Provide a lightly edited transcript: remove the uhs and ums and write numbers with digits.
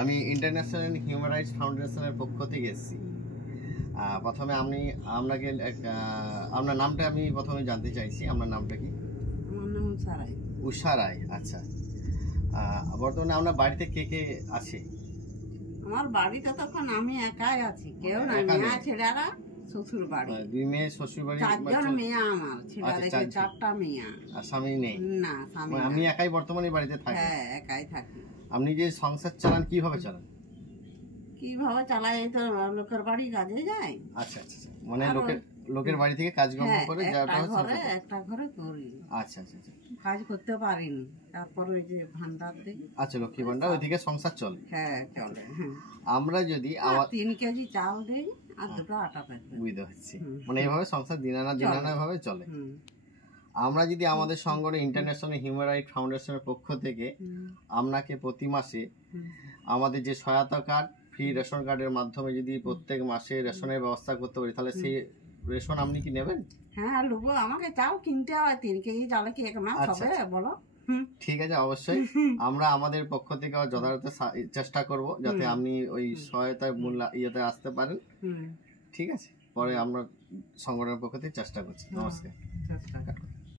আমি international human rights ফাউন্ডেশনের পক্ষ থেকে এসেছি। প্রথমে আপনাকে আপনার নামটা আমি প্রথমে জানতে চাইছি। আপনার নামটা কি? আমার নাম উষা রায়। উষা রায়, আচ্ছা। বর্তমানে আপনার বাড়িতে কে কে আছে? আমার বাড়িতে তখন আমি একাই আছি, কেউ নাই। মেয়ে ছেলেরা শ্বশুর বাড়ি, 2 মেয়ে শ্বশুর বাড়ি, 4জন মেয়ে আমার ছেলেরা, 4টা মেয়ে। আর স্বামী নেই? না, স্বামী আমি একাই বর্তমানে বাড়িতে থাকি। হ্যাঁ, একাই থাকি। আপনি যে সংসার চালান কিভাবে চালান? কিভাবে চালাই, এই তো লোকের বাড়ি কাজে যায়। আচ্ছা আচ্ছা, মানে লোকের বাড়ি থেকে কাজকর্ম করে একটা ঘরে করি। আচ্ছা আচ্ছা, কাজ করতে পারিনি, তারপর ওই যে ভান্ডার দিই। আচ্ছা, লক্ষ্মী ভান্ডার, ওইদিকে সংসার চলে। হ্যাঁ, চলে। আমরা যদি 3 কেজি চাল দিই আর 2টা আটা পাই। বুঝতে পারছি, মানে এইভাবে সংসার দিনানা ভাবে চলে। আমরা যদি আমাদের সংগঠন ইন্টারন্যাশনাল হিউম্যান রাইট ফাউন্ডেশনের পক্ষ থেকে আপনাকে প্রতি মাসে আমাদের যে সহায়তা কার্ড, ফ্রি রেশন কার্ডের মাধ্যমে যদি প্রত্যেক মাসে রেশনের ব্যবস্থা করতে পারি, তাহলে সেই রেশন আপনি কি নেবেন? হ্যাঁ, নেবো। আমাকে চাল কিনতে হয়, 3 কেজি চালে কি এক মাস হবে বলো? ঠিক আছে, অবশ্যই আমরা আমাদের পক্ষ থেকে যথাযথ চেষ্টা করব যাতে আপনি ওই সহায়তায় ইয়েতে আসতে পারেন। ঠিক আছে, পরে আমরা সংগঠনের পক্ষ থেকে চেষ্টা করছি। নমস্কার।